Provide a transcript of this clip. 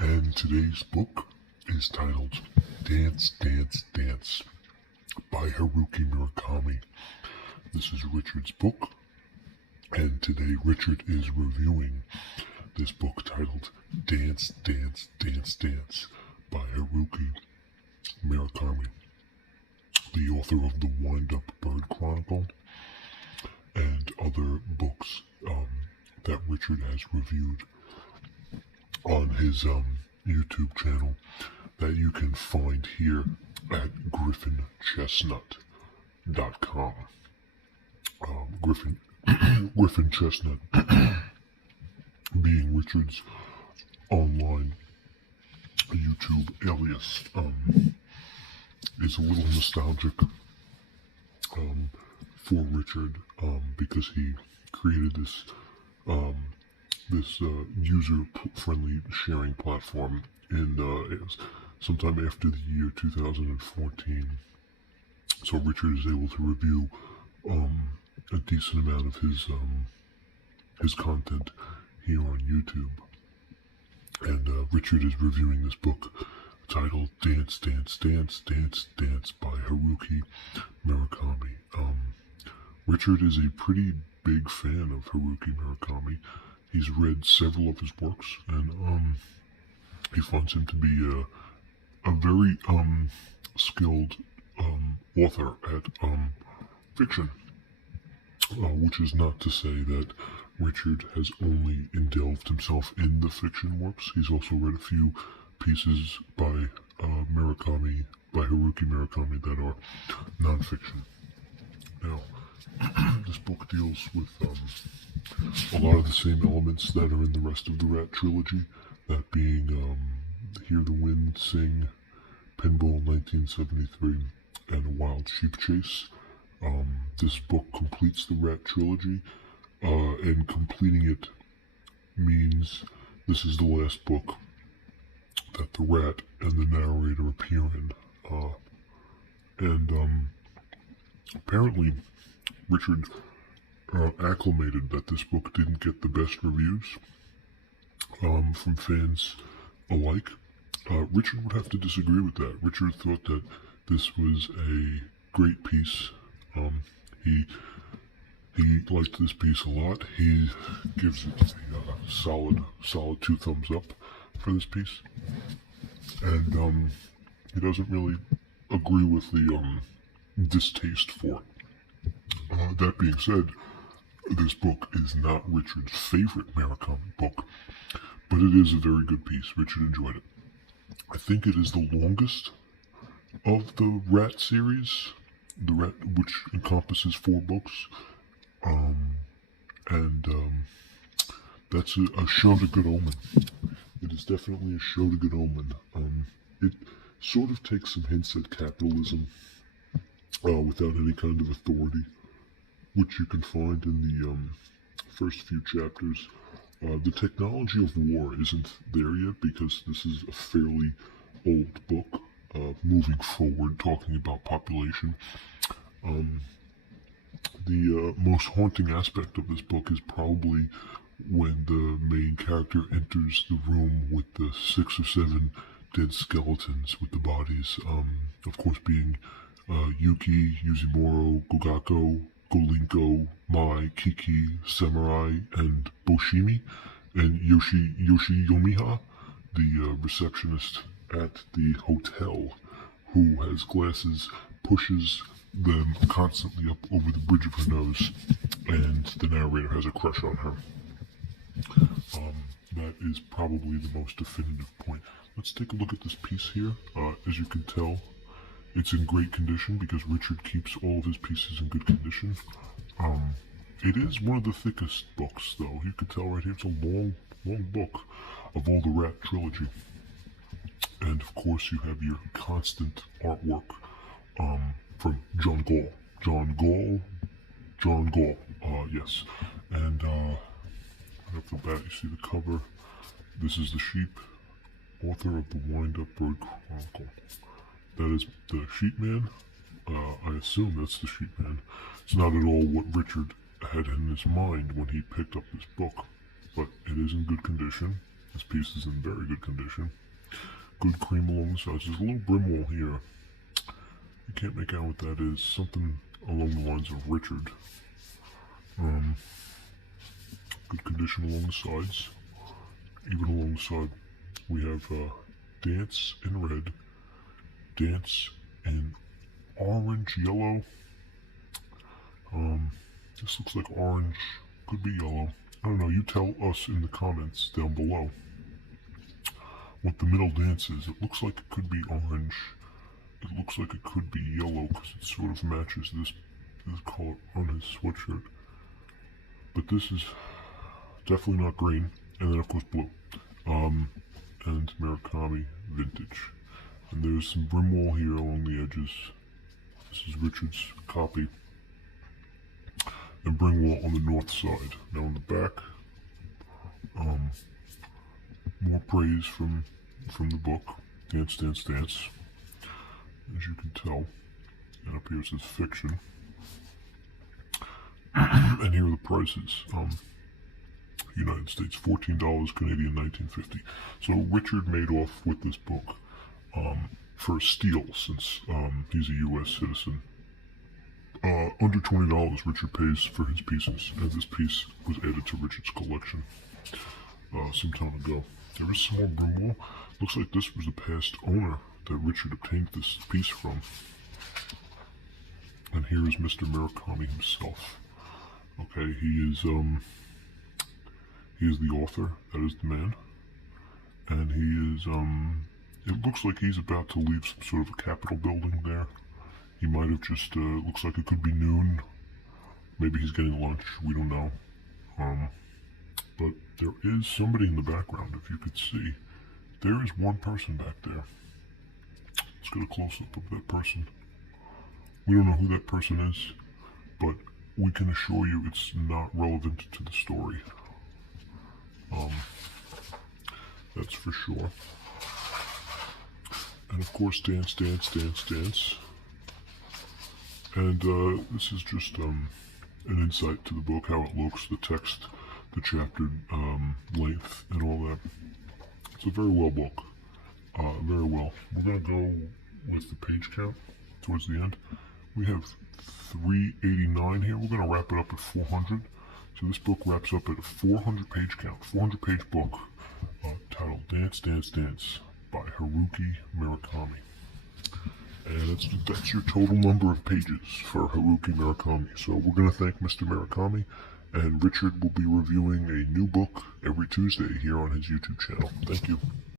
And today's book is titled Dance, Dance, Dance by Haruki Murakami. This is Richard's book, and today Richard is reviewing this book titled Dance, Dance, Dance, Dance by Haruki Murakami, the author of The Wind-Up Bird Chronicle and other books that Richard has reviewed on his YouTube channel that you can find here at griffinchestnut.com. Griffin Chestnut being Richard's online YouTube alias, is a little nostalgic for Richard because he created this user-friendly sharing platform in sometime after the year 2014. So Richard is able to review a decent amount of his content here on YouTube. And Richard is reviewing this book titled Dance, Dance, Dance, Dance, Dance by Haruki Murakami. Richard is a pretty big fan of Haruki Murakami. He's read several of his works, and he finds him to be a very skilled author at fiction, which is not to say that Richard has only indulged himself in the fiction works. He's also read a few pieces by Haruki Murakami that are nonfiction. Now, this book deals with a lot of the same elements that are in the rest of the Rat trilogy, that being Hear the Wind Sing, Pinball 1973, and A Wild Sheep Chase. This book completes the Rat trilogy, and completing it means this is the last book that the Rat and the narrator appear in. Apparently Richard acclimated that this book didn't get the best reviews from fans alike. Richard would have to disagree with that. Richard thought that this was a great piece. He liked this piece a lot. He gives it a solid 2 thumbs up for this piece, and he doesn't really agree with the distaste for it. That being said, this book is not Richard's favorite Murakami book, but it is a very good piece. Richard enjoyed it. I think it is the longest of the Rat series, which encompasses 4 books, and that's a show to good omen. It is definitely a show to good omen. It sort of takes some hints at capitalism without any kind of authority, which you can find in the first few chapters. The technology of war isn't there yet because this is a fairly old book, moving forward, talking about population. The most haunting aspect of this book is probably when the main character enters the room with the 6 or 7 dead skeletons with the bodies, of course being Yuki, Yuzumoro, Gogako, Golinko, Mai, Kiki, Samurai, and Boshimi, and Yoshi Yomiha, the receptionist at the hotel, who has glasses, pushes them constantly up over the bridge of her nose, and the narrator has a crush on her. That is probably the most definitive point. Let's take a look at this piece here. As you can tell, it's in great condition because Richard keeps all of his pieces in good condition. It is one of the thickest books, though. You can tell right here it's a long book of all the Rat trilogy. And of course you have your constant artwork from John Gall, yes. And right off the bat you see the cover. This is the sheep, author of The Wind-Up Bird Chronicle. That is the sheep man. I assume that's the sheep man. It's not at all what Richard had in his mind when he picked up this book, but it is in good condition. This piece is in very good condition. Good cream along the sides. There's a little brim wall here. You can't make out what that is. Something along the lines of Richard. Good condition along the sides. Even along the side, we have Dance in red, Dance in orange, yellow. This looks like orange, could be yellow. I don't know, you tell us in the comments down below what the middle dance is. It looks like it could be orange. It looks like it could be yellow because it sort of matches this color on his sweatshirt. But this is definitely not green. And then of course blue. And Murakami vintage. And there's some brim wall here along the edges. This is Richard's copy. And brim wall on the north side. Now on the back, more praise from the book, Dance, Dance, Dance, as you can tell. And up here it says fiction. And here are the prices. United States, $14 Canadian, 1950. So Richard made off with this book for a steal, since he's a U.S. citizen. Under $20 Richard pays for his pieces, and this piece was added to Richard's collection some time ago. There is some more brim wall. Looks like this was the past owner that Richard obtained this piece from. And here is Mr. Murakami himself. Okay, he is the author, that is the man. And he is, it looks like he's about to leave some sort of a Capitol building there. He might have just, looks like it could be noon. Maybe he's getting lunch, we don't know. But there is somebody in the background, if you could see. There is one person back there. Let's get a close-up of that person. We don't know who that person is, but we can assure you it's not relevant to the story. That's for sure. And of course, Dance, Dance, Dance, Dance. And this is just an insight to the book, how it looks, the text, the chapter length, and all that. It's a very well book. Very well. We're going to go with the page count towards the end. We have 389 here. We're going to wrap it up at 400. So this book wraps up at a 400 page count, 400 page book, titled Dance, Dance, Dance by Haruki Murakami. And that's your total number of pages for Haruki Murakami. So we're going to thank Mr. Murakami, and Richard will be reviewing a new book every Tuesday here on his YouTube channel. Thank you.